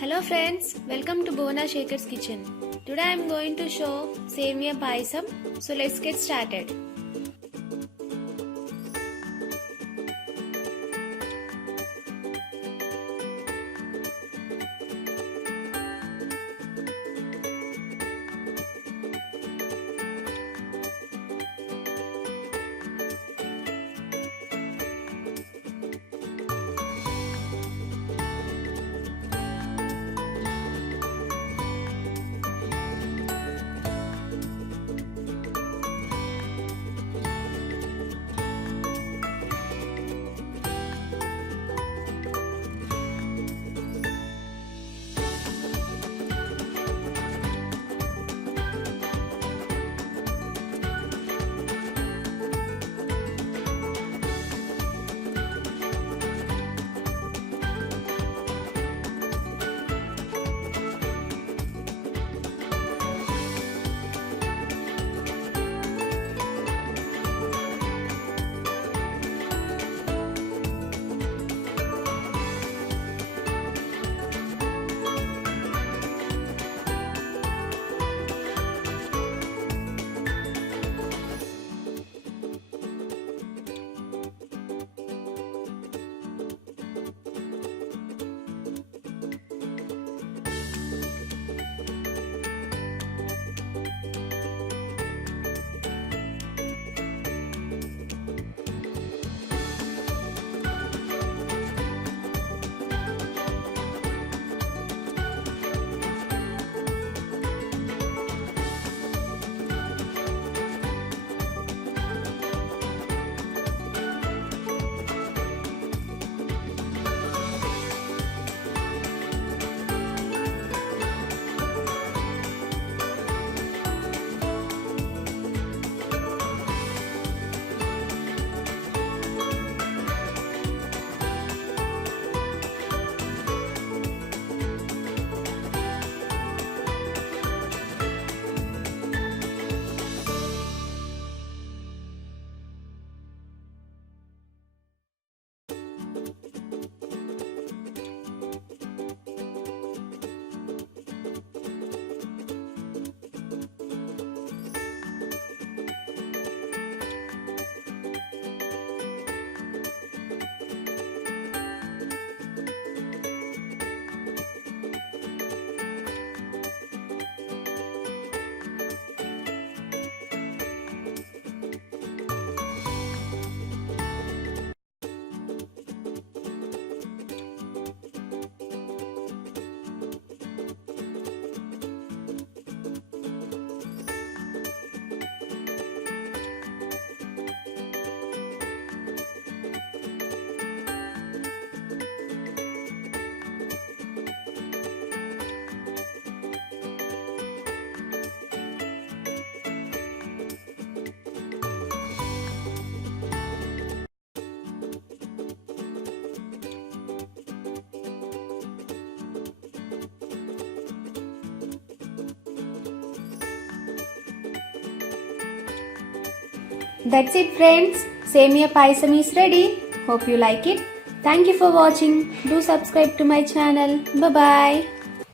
Hello friends, welcome to Bona Shaker's kitchen. Today I am going to show Semiya Payasam. So let's get started. That's it friends. Semiya Payasam is ready. Hope you like it. Thank you for watching. Do subscribe to my channel. Bye bye.